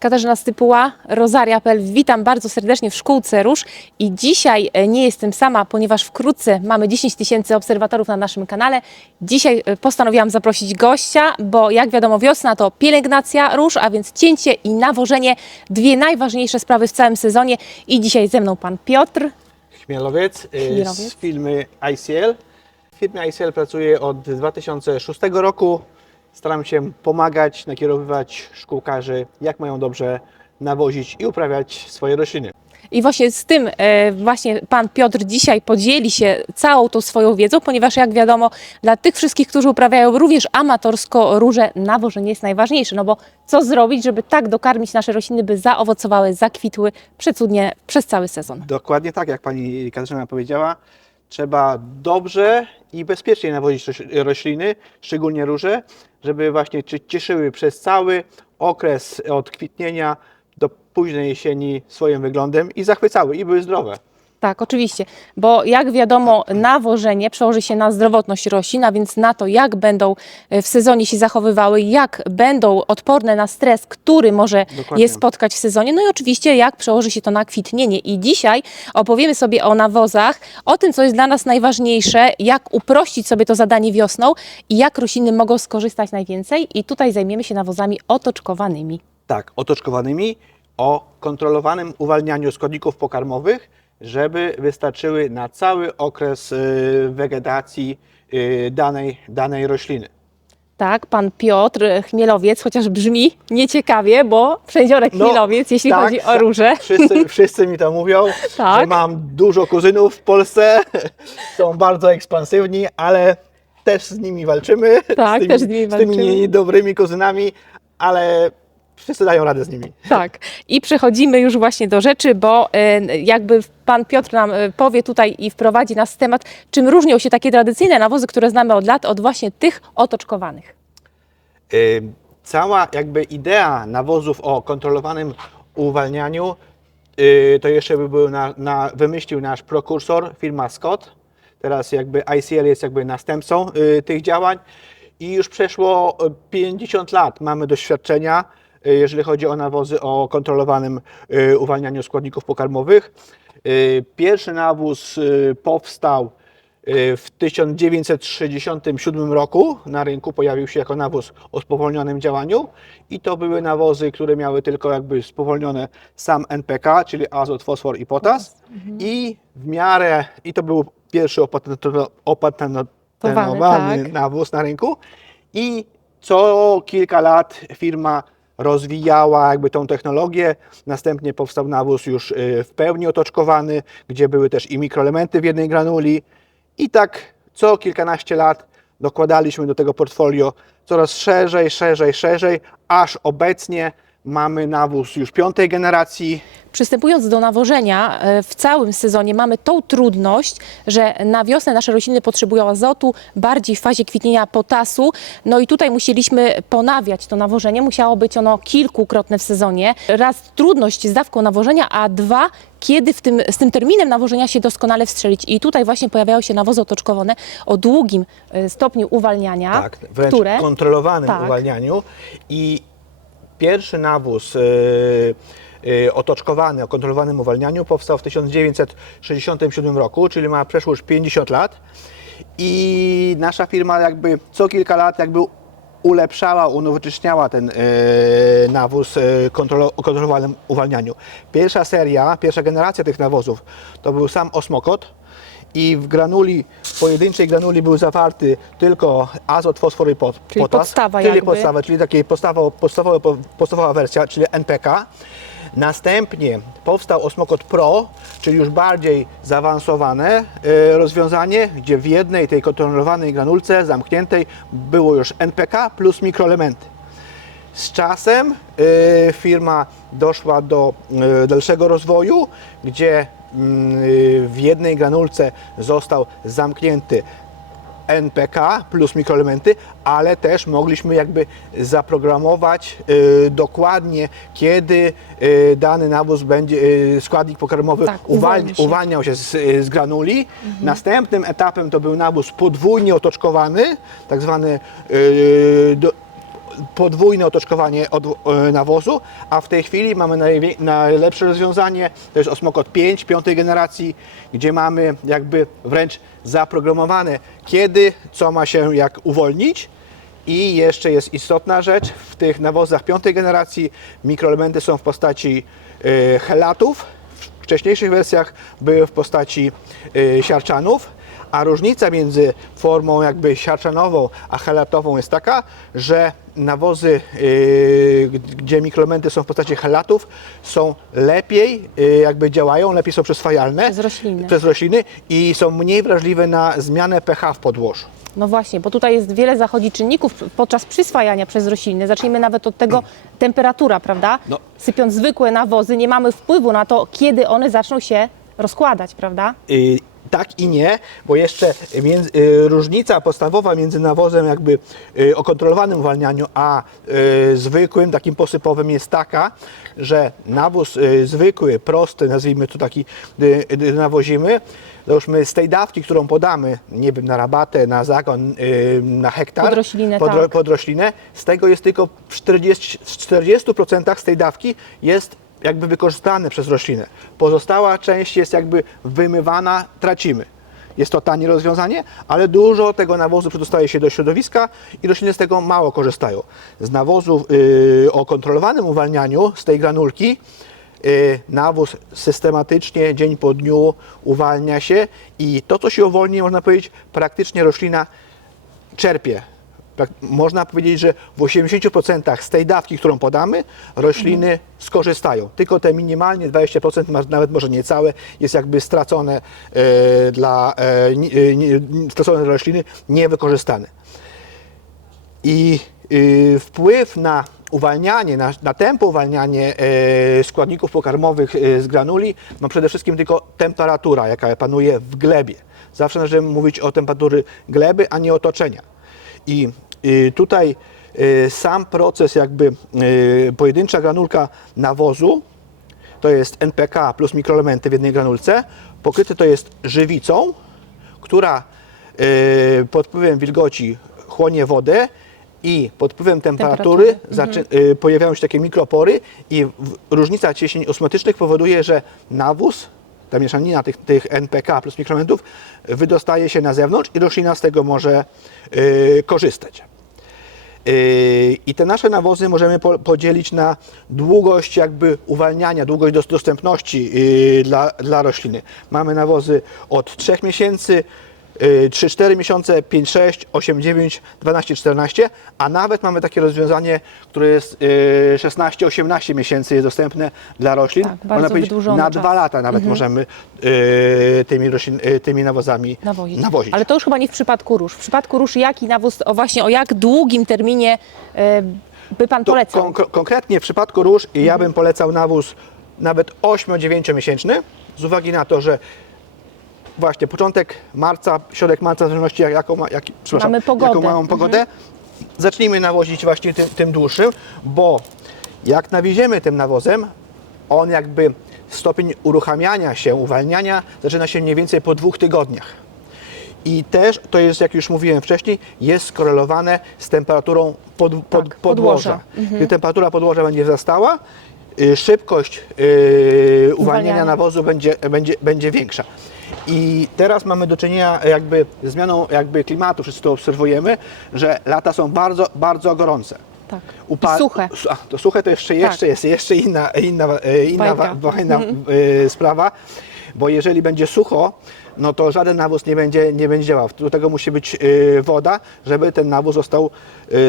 Katarzyna Stypuła, Rosaria.pl. Witam bardzo serdecznie w Szkółce Róż i dzisiaj e, nie jestem sama, ponieważ wkrótce mamy 10 tysięcy obserwatorów na naszym kanale. Dzisiaj e, postanowiłam zaprosić gościa, bo jak wiadomo wiosna to pielęgnacja róż, a więc cięcie i nawożenie, dwie najważniejsze sprawy w całym sezonie i dzisiaj ze mną pan Piotr. Chmielowiec, Chmielowiec. z firmy ICL. W firmie ICL pracuję od 2006 roku. Staram się pomagać, nakierowywać szkółkarzy, jak mają dobrze nawozić i uprawiać swoje rośliny. I właśnie z tym e, właśnie pan Piotr dzisiaj podzieli się całą tą swoją wiedzą, ponieważ jak wiadomo, dla tych wszystkich, którzy uprawiają również amatorsko róże, nawożenie jest najważniejsze. No bo co zrobić, żeby tak dokarmić nasze rośliny, by zaowocowały, zakwitły przecudnie przez cały sezon? Dokładnie tak, jak pani Katarzyna powiedziała. Trzeba dobrze i bezpiecznie nawozić roś- rośliny, szczególnie róże, żeby właśnie cie- cieszyły przez cały okres od kwitnienia do późnej jesieni swoim wyglądem i zachwycały i były zdrowe. Tak, oczywiście, bo jak wiadomo, nawożenie przełoży się na zdrowotność roślin, a więc na to, jak będą e, w sezonie się zachowywały, jak będą odporne na stres, który może Dokładnie. je spotkać w sezonie, no i oczywiście, jak przełoży się to na kwitnienie. I dzisiaj opowiemy sobie o nawozach, o tym, co jest dla nas najważniejsze, jak uprościć sobie to zadanie wiosną i jak rośliny mogą skorzystać najwięcej. I tutaj zajmiemy się nawozami otoczkowanymi. Tak, otoczkowanymi, o kontrolowanym uwalnianiu składników pokarmowych, żeby wystarczyły na cały okres y, wegetacji y, danej, danej rośliny. Tak, pan Piotr Chmielowiec, chociaż brzmi nieciekawie, bo przędziorek No, Chmielowiec, jeśli tak, chodzi o tak. róże. Wszyscy, wszyscy mi to mówią, Tak. że mam dużo kuzynów w Polsce, są bardzo ekspansywni, ale też z nimi walczymy. Tak, z tymi, też z nimi Z tymi walczymy. niedobrymi kuzynami, ale wszyscy dają radę z nimi. Tak. I przechodzimy już właśnie do rzeczy, bo e, jakby pan Piotr nam e, powie tutaj i wprowadzi nas w temat, czym różnią się takie tradycyjne nawozy, które znamy od lat, od właśnie tych otoczkowanych. Y, Cała jakby idea nawozów o kontrolowanym uwalnianiu to jeszcze by był na, na, wymyślił nasz prokursor, firma Scott. Teraz jakby ICL jest jakby następcą tych działań i już przeszło y, 50 lat mamy doświadczenia, jeżeli chodzi o nawozy o kontrolowanym y, uwalnianiu składników pokarmowych. Y, Pierwszy nawóz y, powstał Y, W 1967 roku na rynku pojawił się jako nawóz o spowolnionym działaniu i to były nawozy, które miały tylko jakby spowolnione sam NPK, czyli azot, fosfor i potas i w miarę, i to był pierwszy opatentowa- opatentowany tak. nawóz na rynku i co kilka lat firma rozwijała jakby tą technologię. Następnie powstał nawóz już y, w pełni otoczkowany, gdzie były też i mikroelementy w jednej granuli. I tak co kilkanaście lat dokładaliśmy do tego portfolio coraz szerzej, szerzej, szerzej, aż obecnie mamy nawóz już piątej generacji. Przystępując do nawożenia, e, w całym sezonie mamy tą trudność, że na wiosnę nasze rośliny potrzebują azotu, bardziej w fazie kwitnienia potasu. No i tutaj musieliśmy ponawiać to nawożenie. Musiało być ono kilkukrotne w sezonie. Raz trudność z dawką nawożenia, a dwa kiedy w tym, z tym terminem nawożenia się doskonale wstrzelić. I tutaj właśnie pojawiają się nawozy otoczkowane o długim e, stopniu uwalniania, tak, wręcz które kontrolowanym Tak. uwalnianiu. I pierwszy nawóz yy, yy, otoczkowany o kontrolowanym uwalnianiu powstał w 1967 roku, czyli ma przeszło już 50 lat. I nasza firma jakby co kilka lat jakby ulepszała, unowocześniała ten yy, nawóz o kontrolowanym uwalnianiu. Pierwsza seria, pierwsza generacja tych nawozów to był sam osmokot i w granuli, pojedynczej granuli był zawarty tylko azot, fosfor i pot, Czyli potas. podstawa Czyli jakby. podstawa, czyli taka podstawowa, podstawowa wersja, czyli NPK. Następnie powstał Osmokot Pro, czyli już bardziej zaawansowane e, rozwiązanie, gdzie w jednej tej kontrolowanej granulce zamkniętej było już NPK plus mikroelementy. Z czasem e, firma doszła do e, dalszego rozwoju, gdzie w jednej granulce został zamknięty NPK plus mikroelementy, ale też mogliśmy jakby zaprogramować y, dokładnie, kiedy y, dany nawóz będzie, y, składnik pokarmowy Tak, uwalni, się. uwalniał się z, z granuli. Następnym etapem to był nawóz podwójnie otoczkowany, tak zwany do, podwójne otoczkowanie od e, nawozu, a w tej chwili mamy najlepsze rozwiązanie, to jest Osmokot 5, piątej generacji, gdzie mamy jakby wręcz zaprogramowane, kiedy, co ma się jak uwolnić. I jeszcze jest istotna rzecz, w tych nawozach piątej generacji mikroelementy są w postaci e, helatów, w wcześniejszych wersjach były w postaci e, siarczanów, a różnica między formą jakby siarczanową a helatową jest taka, że nawozy, e, gdzie mikroelementy są w postaci helatów, są lepiej e, jakby działają, lepiej są przyswajalne Przez rośliny. przez rośliny i są mniej wrażliwe na zmianę pH w podłożu. No właśnie, bo tutaj jest wiele zachodzi czynników podczas przyswajania przez rośliny. Zacznijmy nawet od tego temperatura, prawda? No. Sypiąc zwykłe nawozy, nie mamy wpływu na to, kiedy one zaczną się rozkładać, prawda? Y, tak i nie, bo jeszcze między, y, różnica podstawowa między nawozem jakby y, o kontrolowanym uwalnianiu, a y, zwykłym, takim posypowym jest taka, że nawóz y, zwykły, prosty, nazwijmy to taki, gdy nawozimy, załóżmy z tej dawki, którą podamy, nie wiem, na rabatę, na zagon, y, na hektar, Pod roślinę, pod, tak. pod roślinę, z tego jest tylko w 40, w 40% z tej dawki jest jakby wykorzystane przez roślinę. Pozostała część jest jakby wymywana, tracimy. Jest to tanie rozwiązanie, ale dużo tego nawozu przedostaje się do środowiska i rośliny z tego mało korzystają. Z nawozu yy, o kontrolowanym uwalnianiu, z tej granulki, yy, nawóz systematycznie, dzień po dniu uwalnia się i to, co się uwolni, można powiedzieć, praktycznie roślina czerpie. Tak, Można powiedzieć, że w 80% z tej dawki, którą podamy, rośliny skorzystają. Tylko te minimalnie 20%, ma- nawet może niecałe, jest jakby stracone e, dla e, e, stracone dla rośliny, niewykorzystane. I y, wpływ na uwalnianie, na, na tempo uwalnianie składników pokarmowych z granuli ma przede wszystkim tylko temperatura, jaka panuje w glebie. Zawsze należy mówić o temperatury gleby, a nie otoczenia. I tutaj y, sam proces jakby y, pojedyncza granulka nawozu, to jest NPK plus mikroelementy w jednej granulce, pokryte to jest żywicą, która y, pod wpływem wilgoci chłonie wodę i pod wpływem temperatury, Temperatury, y, pojawiają się takie mikropory i różnica cieśnień osmometycznych powoduje, że nawóz, ta mieszanina tych, tych NPK plus mikroelementów wydostaje się na zewnątrz i roślina z tego może y, korzystać. Yy, I te nasze nawozy możemy po, podzielić na długość jakby uwalniania, długość dos- dostępności yy, dla, dla rośliny. Mamy nawozy od 3 miesięcy, yy, 3-4 miesiące, 5, 6, 8, 9, 12, 14, a nawet mamy takie rozwiązanie, które jest yy, 16, 18 miesięcy jest dostępne dla roślin. Tak, bardzo Można na czas. dwa lata nawet możemy yy, tymi, roślin, tymi nawozami Nawozić. nawozić. Ale to już chyba nie w przypadku róż. W przypadku róż jaki nawóz, o właśnie o jak długim terminie by Pan polecał? kon- kon- konkretnie w przypadku róż ja bym polecał nawóz nawet 8-9 miesięczny z uwagi na to, że właśnie początek marca, środek marca, w zależności jak, jaką, jak, przepraszam, Mamy pogodę. jaką mamy pogodę, zacznijmy nawozić właśnie tym, tym dłuższym, bo jak nawieziemy tym nawozem, on jakby stopień uruchamiania się, uwalniania zaczyna się mniej więcej po dwóch tygodniach. I też to jest, jak już mówiłem wcześniej, jest skorelowane z temperaturą pod, pod, Tak, podłoża. podłoża. Gdy temperatura podłoża będzie wzrastała, y, szybkość y, uwalniania Uwalniania. nawozu będzie, będzie, będzie większa. I teraz mamy do czynienia jakby ze zmianą jakby klimatu, wszyscy to obserwujemy, że lata są bardzo, bardzo gorące. Tak. Upa- suche. Su- A, to suche to jeszcze, jeszcze Tak. jest jeszcze inna, inna, e, inna, fajna e, sprawa, bo jeżeli będzie sucho, no to żaden nawóz nie będzie, nie będzie działał. Do tego musi być e, woda, żeby ten nawóz został,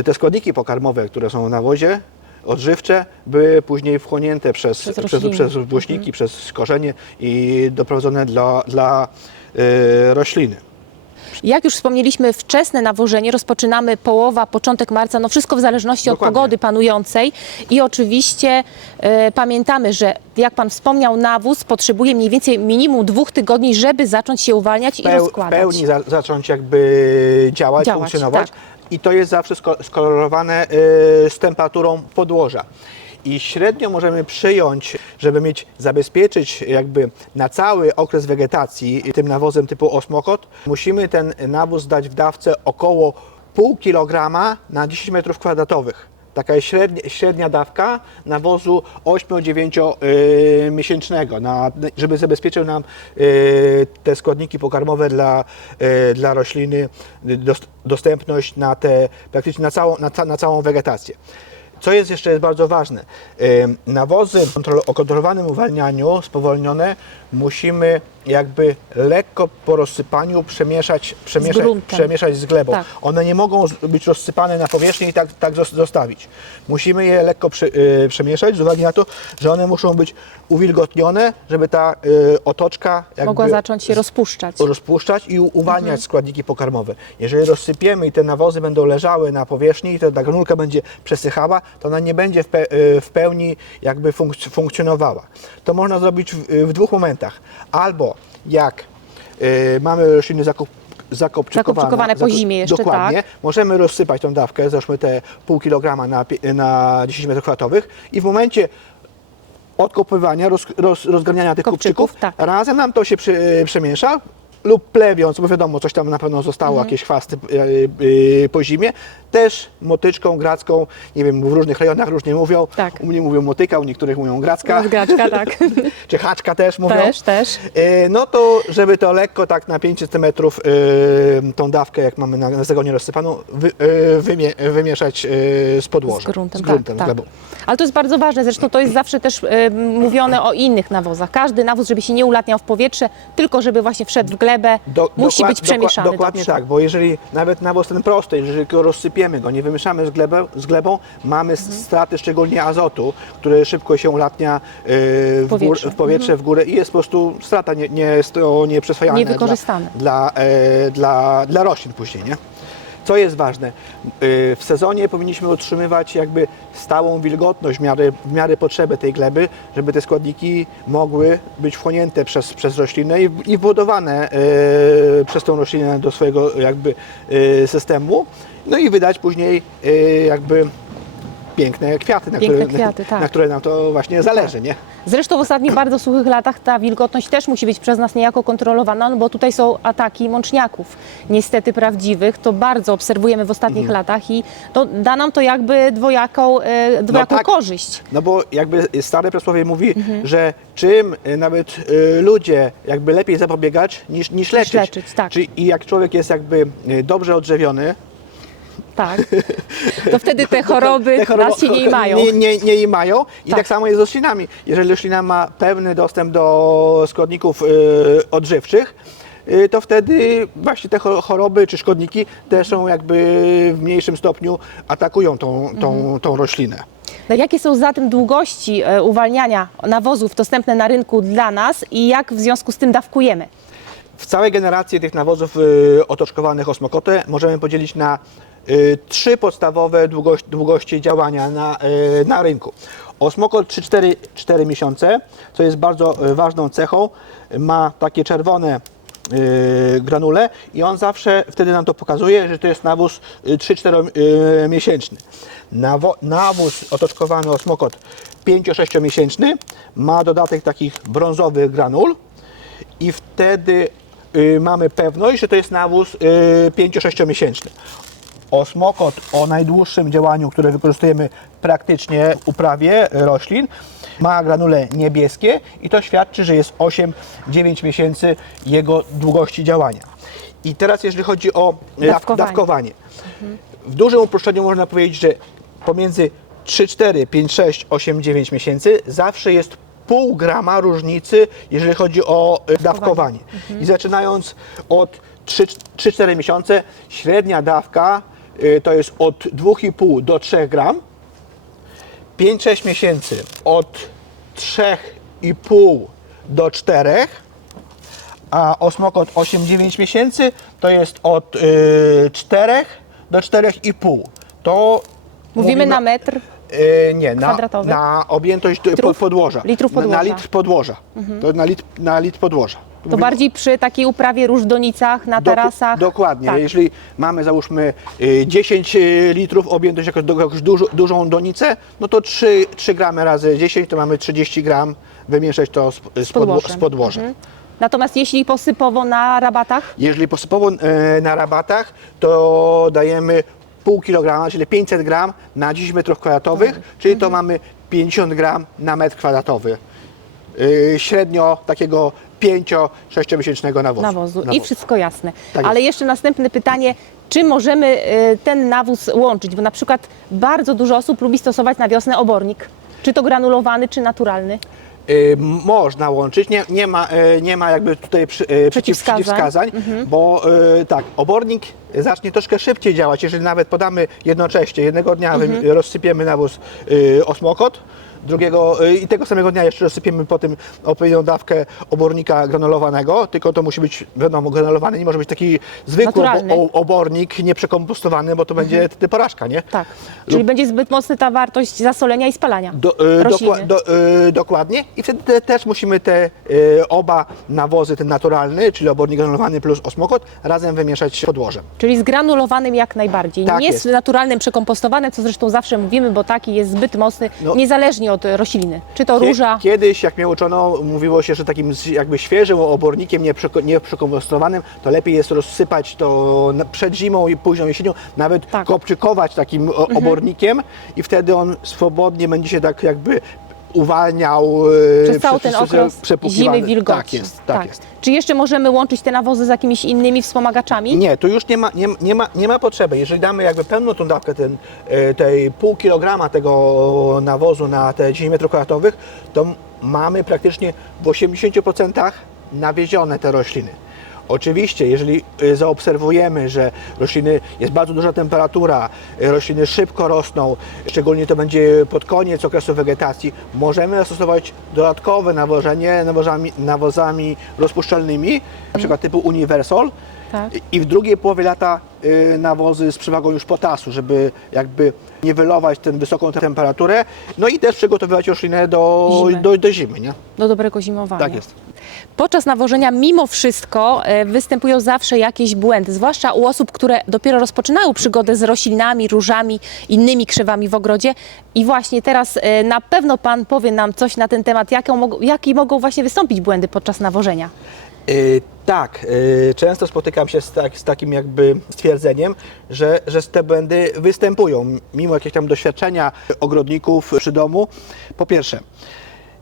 te składniki pokarmowe, które są w nawozie, odżywcze, były później wchłonięte przez, Przez przez, przez włośniki, przez korzenie i doprowadzone dla, dla e, rośliny. Jak już wspomnieliśmy, wczesne nawożenie rozpoczynamy połowa, początek marca, no wszystko w zależności Dokładnie. od pogody panującej i oczywiście e, pamiętamy, że jak Pan wspomniał, nawóz potrzebuje mniej więcej minimum dwóch tygodni, żeby zacząć się uwalniać i peł- w rozkładać. pełni za, zacząć jakby działać, Działać, funkcjonować. tak. I to jest zawsze sko- skorelowane y, z temperaturą podłoża. I średnio możemy przyjąć, żeby mieć, zabezpieczyć jakby na cały okres wegetacji tym nawozem typu osmokot, musimy ten nawóz dać w dawce około pół kilograma na 10 metrów kwadratowych. Taka średnia, średnia dawka nawozu 8-9 y, miesięcznego, na, żeby zabezpieczył nam y, te składniki pokarmowe dla, y, dla rośliny, y, dos, dostępność na te, praktycznie na całą, na, na całą wegetację. Co jest jeszcze jest bardzo ważne, nawozy o kontrolowanym uwalnianiu spowolnione musimy jakby lekko po rozsypaniu przemieszać, przemieszać, gruntem. przemieszać z glebą. Tak. One nie mogą z- być rozsypane na powierzchni i tak, tak zos- zostawić. Musimy je lekko przy, y, przemieszać z uwagi na to, że one muszą być uwilgotnione, żeby ta y, otoczka Mogła zacząć się rozpuszczać. rozpuszczać i uwalniać składniki pokarmowe. Jeżeli rozsypiemy i te nawozy będą leżały na powierzchni i ta ta granulka będzie przesychała, to ona nie będzie w, pe- y, w pełni jakby funkc- funkcjonowała. To można zrobić w, w dwóch momentach. Albo jak y, mamy rośliny zakup zakopczykowane, Zakopczykowane po zimie jeszcze, dokładnie, tak. możemy rozsypać tą dawkę, załóżmy te pół kilograma na, na 10 m2 i w momencie odkopywania, roz, roz, rozgarniania tych Kopczyków, kopczyków, tak. razem nam to się przy, przemiesza lub plewiąc, bo wiadomo, coś tam na pewno zostało, Mhm. jakieś chwasty e, po zimie, też motyczką, gracką, nie wiem, w różnych rejonach różnie mówią, Tak. u mnie mówią motyka, u niektórych mówią gracka, Zgraczka, tak. czy haczka też mówią. też, też. E, No to, żeby to lekko tak na 5 cm e, tą dawkę, jak mamy na, na zagonie rozsypaną, wy, e, wymie, wymieszać e, z podłoża. Z gruntem, z, gruntem, tak, z glebą. tak. Ale to jest bardzo ważne, zresztą to jest zawsze też e, mówione o innych nawozach. Każdy nawóz, żeby się nie ulatniał w powietrze, tylko żeby właśnie wszedł w glebę, Do- musi dokład- być przemieszany dokła- Dokładnie dobrze. tak, bo jeżeli nawet nawóz ten prosty, jeżeli go rozsypiemy go, nie wymieszamy z, glebę, z glebą, mamy Mhm. straty szczególnie azotu, który szybko się ulatnia yy, w, gór, Powietrze. w powietrze, w górę i jest po prostu strata, nie, nie jest to Niewykorzystane. Dla, dla, e, dla, dla roślin później, nie? Co jest ważne, yy, w sezonie powinniśmy utrzymywać jakby stałą wilgotność w miarę, w miarę potrzeby tej gleby, żeby te składniki mogły być wchłonięte przez, przez roślinę i, i wbudowane yy, przez tą roślinę do swojego jakby yy, systemu, no i wydać później jakby piękne kwiaty, na, Piękne które, kwiaty, tak. na które nam to właśnie zależy, nie? Zresztą w ostatnich bardzo suchych latach ta wilgotność też musi być przez nas niejako kontrolowana, no bo tutaj są ataki mączniaków, niestety prawdziwych. To bardzo obserwujemy w ostatnich Mhm. latach i to da nam to jakby dwojaką, e, dwojaką tak. korzyść. No bo jakby stare przysłowie mówi, Mhm. że czym y, nawet y, ludzie jakby lepiej zapobiegać niż, niż leczyć. leczyć, tak. Czyli i jak człowiek jest jakby y, dobrze odżywiony, Tak. To wtedy te choroby, te choroby- nas się nie mają. Nie, nie, nie jej mają. I Tak. tak. samo jest z roślinami. Jeżeli roślina ma pełny dostęp do składników y, odżywczych, y, to wtedy właśnie te cho- choroby czy szkodniki też są jakby w mniejszym stopniu atakują tą, tą, Mhm. tą roślinę. No, jakie są zatem długości e, uwalniania nawozów dostępne na rynku dla nas i jak w związku z tym dawkujemy? W całej generacji tych nawozów y, otoczkowanych osmokotę możemy podzielić na trzy podstawowe długości, długości działania na, y, na rynku. Osmokot 3-4 miesiące, co jest bardzo y, ważną cechą, ma takie czerwone y, granule i on zawsze wtedy nam to pokazuje, że to jest nawóz y, 3-4 y, miesięczny. Nawo, nawóz otoczkowany osmokot 5-6 miesięczny ma dodatek takich brązowych granul, i wtedy y, mamy pewność, że to jest nawóz y, 5-6 miesięczny. Osmokot o najdłuższym działaniu, które wykorzystujemy praktycznie w uprawie roślin, ma granule niebieskie i to świadczy, że jest 8-9 miesięcy jego długości działania. I teraz jeżeli chodzi o daw- Dawkowanie. dawkowanie. W dużym uproszczeniu można powiedzieć, że pomiędzy 3, 4, 5, 6, 8, 9 miesięcy zawsze jest pół grama różnicy, jeżeli chodzi o y, dawkowanie. I zaczynając od 3-4 miesiące, średnia dawka to jest od 2,5 do 3 gram. 5-6 miesięcy od 3,5 do 4 a osmokot 8-9 miesięcy to jest od y, 4 do 4,5. To Mówimy na metr. y, nie, na, na objętość y, Litrów? podłoża. Litrów Na, na podłoża. litr podłoża. To na litr, na litr podłoża. To bardziej przy takiej uprawie róż w donicach, na tarasach. Dokładnie. Tak. Jeżeli mamy załóżmy y, 10 y, litrów objętość jakąś, dużo, dużą donicę, no to 3, 3 gramy razy 10 to mamy 30 gram wymieszać to z, z, podło- podłożem. z podłożem. Mhm. Natomiast jeśli posypowo na rabatach, Jeżeli posypowo e, na rabatach, to dajemy pół kilograma, czyli 500 gram na 10 metrów kwadratowych, czyli Mhm. to mamy 50 gram na metr kwadratowy. Średnio takiego 5-6 miesięcznego nawozu. nawozu. I wszystko jasne. Tak Ale jeszcze następne pytanie, czy możemy e, ten nawóz łączyć? Bo na przykład bardzo dużo osób lubi stosować na wiosnę obornik. Czy to granulowany, czy naturalny? Y, można łączyć, nie, nie, ma, y, nie ma jakby tutaj przy, y, przeciw, Przeciwwskazań. przeciwwskazań, bo y, tak, obornik zacznie troszkę szybciej działać, jeżeli nawet podamy jednocześnie, jednego dnia wy- rozsypiemy nawóz y, osmokot, drugiego y, i tego samego dnia jeszcze rozsypiemy po tym odpowiednią dawkę obornika granulowanego, tylko to musi być, wiadomo, granulowany, nie może być taki zwykły Naturalny. o, obornik nieprzekompostowany, bo to będzie wtedy porażka, nie? Tak. Czyli będzie zbyt mocna ta wartość zasolenia i spalania Do, y, rośliny. dokła, do, y, dokładnie. I wtedy te, też musimy te y, oba nawozy, ten naturalny, czyli obornik granulowany plus osmokot, razem wymieszać podłożem. Czyli z granulowanym jak najbardziej. Tak nie jest. z naturalnym przekompostowanym, co zresztą zawsze mówimy, bo taki jest zbyt mocny, No. niezależnie od rośliny. Czy to róża, Kiedyś, jak mnie uczono, mówiło się, że takim jakby świeżym obornikiem nieprzeko- nieprzekompostowanym, to lepiej jest rozsypać to przed zimą i późną jesienią, nawet Tak. kopczykować takim o- obornikiem i wtedy on swobodnie będzie się tak jakby uwalniał y, przez cały ten okres zimy wilgoci. Tak jest, tak, jest. Czy jeszcze możemy łączyć te nawozy z jakimiś innymi wspomagaczami? Nie, tu już nie ma, nie, nie, ma, nie ma potrzeby. Jeżeli damy jakby pełną tą dawkę ten, e, tej pół kilograma tego nawozu na te 10 metrów kwadratowych, to mamy praktycznie w 80% nawiezione te rośliny. Oczywiście, jeżeli e, zaobserwujemy, że rośliny jest bardzo duża temperatura, e, rośliny szybko rosną, szczególnie to będzie pod koniec okresu wegetacji, możemy zastosować dodatkowe nawożenie nawozami, nawozami rozpuszczalnymi, na przykład typu Universal, Tak. i w drugiej połowie lata y, nawozy z przewagą już potasu, żeby jakby niwelować tę wysoką temperaturę, no i też przygotowywać roślinę do Zimy. do, do zimy, nie? Do dobrego zimowania. Tak jest. Podczas nawożenia mimo wszystko e, występują zawsze jakieś błędy, zwłaszcza u osób, które dopiero rozpoczynają przygodę z roślinami, różami, innymi krzewami w ogrodzie. I właśnie teraz e, na pewno Pan powie nam coś na ten temat, mog- jakie mogą właśnie wystąpić błędy podczas nawożenia. Y, tak, często spotykam się z, tak, z takim jakby stwierdzeniem, że, że te błędy występują, mimo jakiegoś tam doświadczenia ogrodników przy domu. Po pierwsze,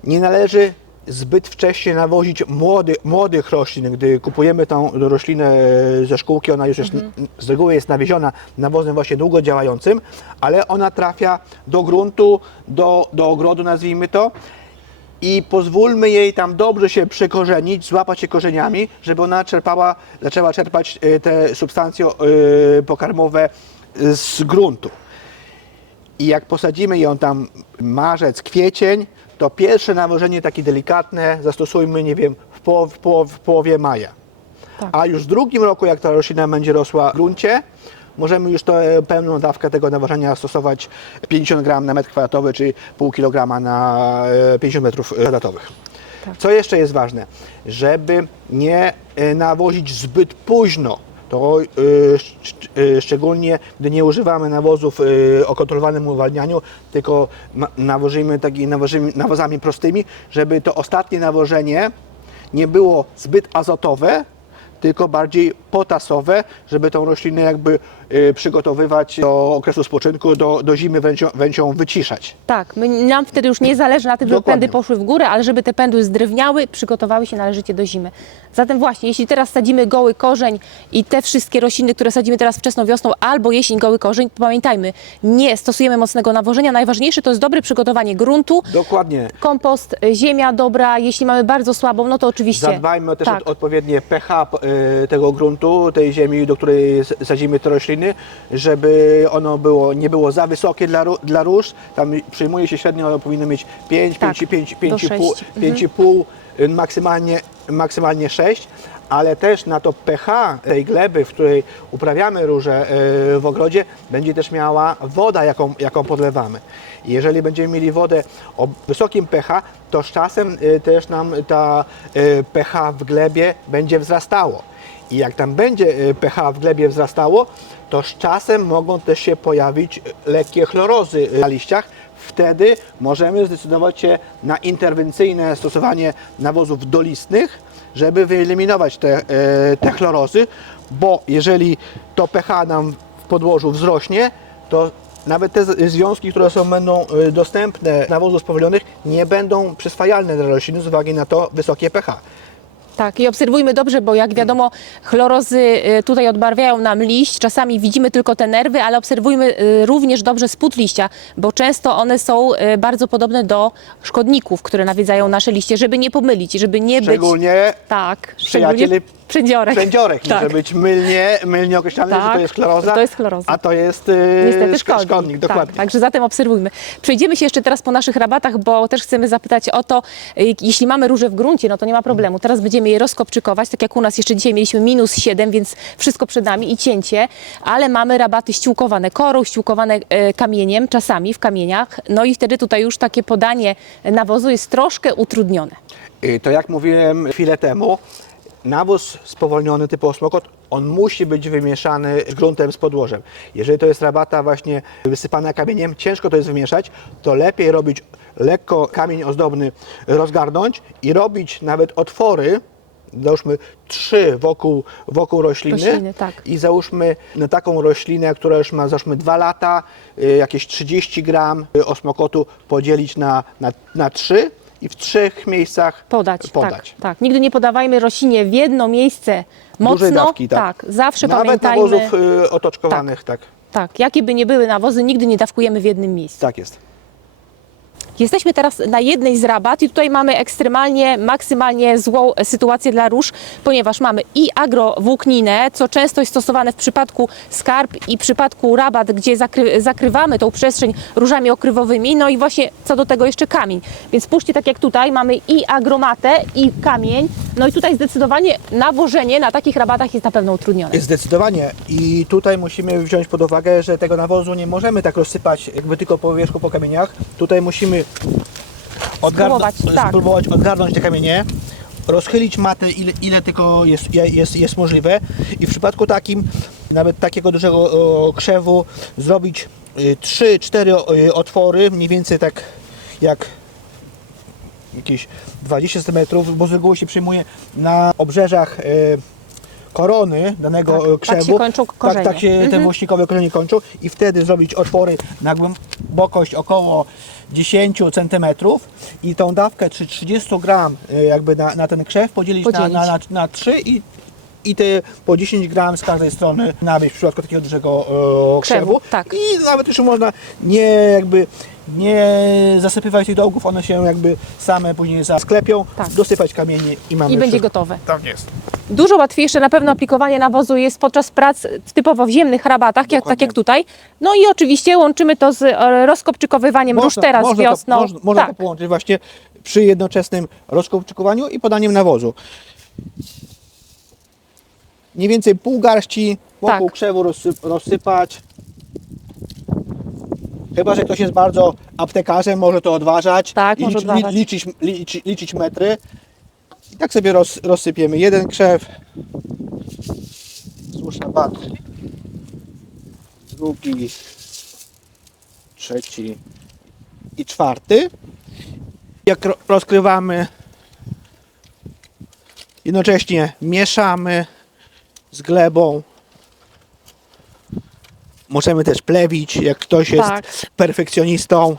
nie należy zbyt wcześnie nawozić młody, młodych roślin. Gdy kupujemy tą roślinę ze szkółki, ona już jest, z reguły jest nawieziona nawozem właśnie długo działającym, ale ona trafia do gruntu, do, do ogrodu nazwijmy to i pozwólmy jej tam dobrze się przekorzenić, złapać się korzeniami, żeby ona czerpała, zaczęła czerpać y, te substancje y, pokarmowe z gruntu. I jak posadzimy ją tam marzec, kwiecień, to pierwsze nawożenie takie delikatne zastosujmy, nie wiem, w, poł- w, poł- w połowie maja. Tak. A już w drugim roku, jak ta roślina będzie rosła w gruncie, możemy już to, e, pełną dawkę tego nawożenia stosować 50 gram na metr kwadratowy, czyli pół kilograma na e, 50 metrów kwadratowych. Tak. Co jeszcze jest ważne? Żeby nie e, nawozić zbyt późno. To szcz- e, szczególnie, gdy nie używamy nawozów e, o kontrolowanym uwalnianiu, tylko nawożymy takimi nawozami prostymi, żeby to ostatnie nawożenie nie było zbyt azotowe, tylko bardziej potasowe, żeby tą roślinę jakby y, przygotowywać do okresu spoczynku, do, do zimy, wręcz, ją- wręcz ją wyciszać. Tak, my, nam wtedy już nie zależy na tym, żeby Dokładnie. pędy poszły w górę, ale żeby te pędy zdrewniały, przygotowały się należycie do zimy. Zatem właśnie, jeśli teraz sadzimy goły korzeń i te wszystkie rośliny, które sadzimy teraz wczesną wiosną albo jesień goły korzeń, pamiętajmy, nie stosujemy mocnego nawożenia. Najważniejsze to jest dobre przygotowanie gruntu, Dokładnie. kompost, y, ziemia dobra. Jeśli mamy bardzo słabą, no to oczywiście... Zadbajmy też tak. o odpowiednie pH y, tego gruntu, tej ziemi, do której s- sadzimy te rośliny, żeby ono było, nie było za wysokie dla, dla róż. Tam przyjmuje się średnio, powinno mieć 5, Tak, 5, 5, do 5,5, sześć. Mhm. 5,5 y, maksymalnie, maksymalnie 6, ale też na to pH tej gleby, w której uprawiamy róże y, w ogrodzie, będzie też miała woda, jaką, jaką podlewamy. Jeżeli będziemy mieli wodę o wysokim pH, to z czasem y, też nam ta pH w glebie będzie wzrastało. I jak tam będzie pH w glebie wzrastało, to z czasem mogą też się pojawić lekkie chlorozy na liściach. Wtedy możemy zdecydować się na interwencyjne stosowanie nawozów dolistnych, żeby wyeliminować te, e, te chlorozy, bo jeżeli to pH nam podłożu wzrośnie, to nawet te związki, które są, będą y, dostępne nawozów spowolnionych, nie będą przyswajalne dla roślin z uwagi na to wysokie pH. Tak, i obserwujmy dobrze, bo jak wiadomo, chlorozy y, tutaj odbarwiają nam liść. Czasami widzimy tylko te nerwy, ale obserwujmy y, również dobrze spód liścia, bo często one są y, bardzo podobne do szkodników, które nawiedzają nasze liście, żeby nie pomylić, żeby nie być. Szczególnie Tak, przyjaciele szczególnie przędziorek. Przędziorek Tak. może być mylnie, mylnie określany, że Tak, to jest chloroza, to jest chloroza. a to jest y, Niestety szko- szkodnik. szkodnik. Dokładnie. Tak, także zatem obserwujmy. Przejdziemy się jeszcze teraz po naszych rabatach, bo też chcemy zapytać o to, y, jeśli mamy róże w gruncie, no to nie ma problemu. Teraz będziemy je rozkopczykować, tak jak u nas jeszcze dzisiaj mieliśmy minus 7, więc wszystko przed nami i cięcie, ale mamy rabaty ściółkowane korą, ściółkowane e, kamieniem, czasami w kamieniach, no i wtedy tutaj już takie podanie nawozu jest troszkę utrudnione. Y, To jak mówiłem chwilę temu, nawóz spowolniony typu osmokot, on musi być wymieszany z gruntem, z podłożem. Jeżeli to jest rabata właśnie wysypana kamieniem, ciężko to jest wymieszać, to lepiej robić lekko kamień ozdobny rozgarnąć i robić nawet otwory, załóżmy trzy wokół, wokół rośliny, Rośliny, tak. i załóżmy na taką roślinę, która już ma załóżmy 2 lata, y, jakieś 30 gram osmokotu podzielić na, na, na 3 i w trzech miejscach Podać, podać. Tak, tak. Nigdy nie podawajmy roślinie w jedno miejsce mocno. Dawki, tak. zawsze Nawet pamiętajmy. nawozów y, otoczkowanych, tak. Tak, jakie by nie były nawozy, nigdy nie dawkujemy w jednym miejscu. tak, jest. Jesteśmy teraz na jednej z rabat i tutaj mamy ekstremalnie, maksymalnie złą sytuację dla róż, ponieważ mamy i agrowłókninę, co często jest stosowane w przypadku skarb i przypadku rabat, gdzie zakry, zakrywamy tą przestrzeń różami okrywowymi, no i właśnie co do tego jeszcze kamień. Więc spójrzcie, tak jak tutaj mamy i agromatę, i kamień, no i tutaj zdecydowanie nawożenie na takich rabatach jest na pewno utrudnione. Zdecydowanie. I tutaj musimy wziąć pod uwagę, że tego nawozu nie możemy tak rozsypać jakby tylko po wierzchu, po kamieniach. Tutaj musimy Spróbować, tak. spróbować odgarnąć te kamienie, rozchylić matę ile, ile tylko jest, jest, jest możliwe i w przypadku takim, nawet takiego dużego o, krzewu, zrobić 3-4 otwory, mniej więcej tak jak jakieś 20 cm, bo z reguły się przyjmuje na obrzeżach e, korony danego Tak, e, tak krzewu. się kończą tak, korzenie. tak się te Mhm. włośnikowe korzenie kończą i wtedy zrobić otwory na głębokość około 10 cm i tą dawkę czy 30 gram e, jakby na, na ten krzew podzielić, Podzielić. Na, na, na, na 3 i i te po 10 gram z każdej strony nawieść w przypadku takiego dużego e, krzewu. Krzewu, tak. I nawet już można nie jakby nie zasypywać tych dołków, one się jakby same później zasklepią, Tak. dosypać kamienie i mamy I będzie wszystko. gotowe. Tak jest. Dużo łatwiejsze na pewno aplikowanie nawozu jest podczas prac typowo w ziemnych rabatach, jak, tak jak tutaj. No i oczywiście łączymy to z e, rozkopczykowywaniem róż teraz można wiosną. To, można można tak. to połączyć właśnie przy jednoczesnym rozkopczykowaniu i podaniem nawozu. Mniej więcej pół garści wokół Tak. krzewu rozsyp, rozsypać. Chyba, że ktoś jest bardzo aptekarzem, może to odważać Tak, i może liczyć, odważać. liczyć, metry. I tak sobie roz, rozsypiemy. Jeden krzew wzdłuż rabaty. Drugi, trzeci i czwarty. Jak ro- rozkrywamy, jednocześnie mieszamy z glebą. Możemy też plewić, jak ktoś jest Tak. perfekcjonistą.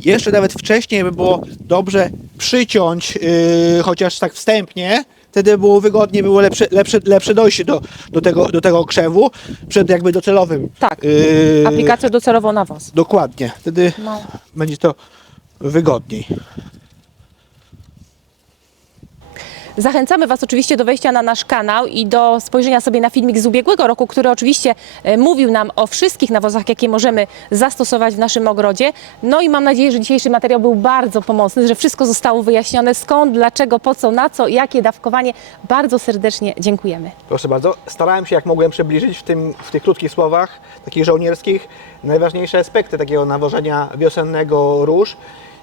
Jeszcze nawet wcześniej by było dobrze przyciąć, yy, chociaż tak wstępnie, wtedy było wygodnie, było lepsze, lepsze, lepsze dojście do, do, tego, do tego krzewu przed jakby docelowym. Tak. yy, Aplikację docelową nawozu. Dokładnie, wtedy No. będzie to wygodniej. Zachęcamy Was oczywiście do wejścia na nasz kanał i do spojrzenia sobie na filmik z ubiegłego roku, który oczywiście e, mówił nam o wszystkich nawozach, jakie możemy zastosować w naszym ogrodzie. No i mam nadzieję, że dzisiejszy materiał był bardzo pomocny, że wszystko zostało wyjaśnione, skąd, dlaczego, po co, na co, jakie dawkowanie. Bardzo serdecznie dziękujemy. Proszę bardzo, starałem się jak mogłem przybliżyć w, tym, w tych krótkich słowach, takich żołnierskich, najważniejsze aspekty takiego nawożenia wiosennego róż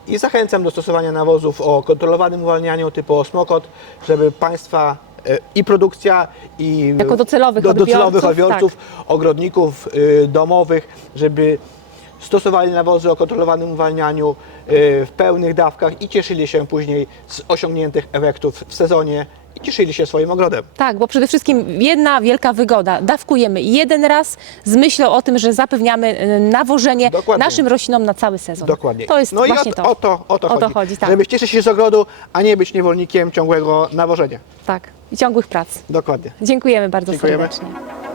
i zachęcam do stosowania nawozów o kontrolowanym uwalnianiu typu osmokot, żeby Państwa e, i produkcja i Jako docelowych do, docelowych odbiorców, odbiorców, ogrodników y, domowych, żeby stosowali nawozy o kontrolowanym uwalnianiu y, w pełnych dawkach i cieszyli się później z osiągniętych efektów w sezonie cieszyli się swoim ogrodem. Tak, bo przede wszystkim jedna wielka wygoda. Dawkujemy jeden raz z myślą o tym, że zapewniamy y, nawożenie Dokładnie. naszym roślinom na cały sezon. Dokładnie. To jest no i właśnie o, to. o to. O to O chodzi. to chodzi, tak. Żeby cieszyć się z ogrodu, a nie być niewolnikiem ciągłego nawożenia. Tak. I ciągłych prac. Dokładnie. Dziękujemy bardzo Dziękujemy. serdecznie.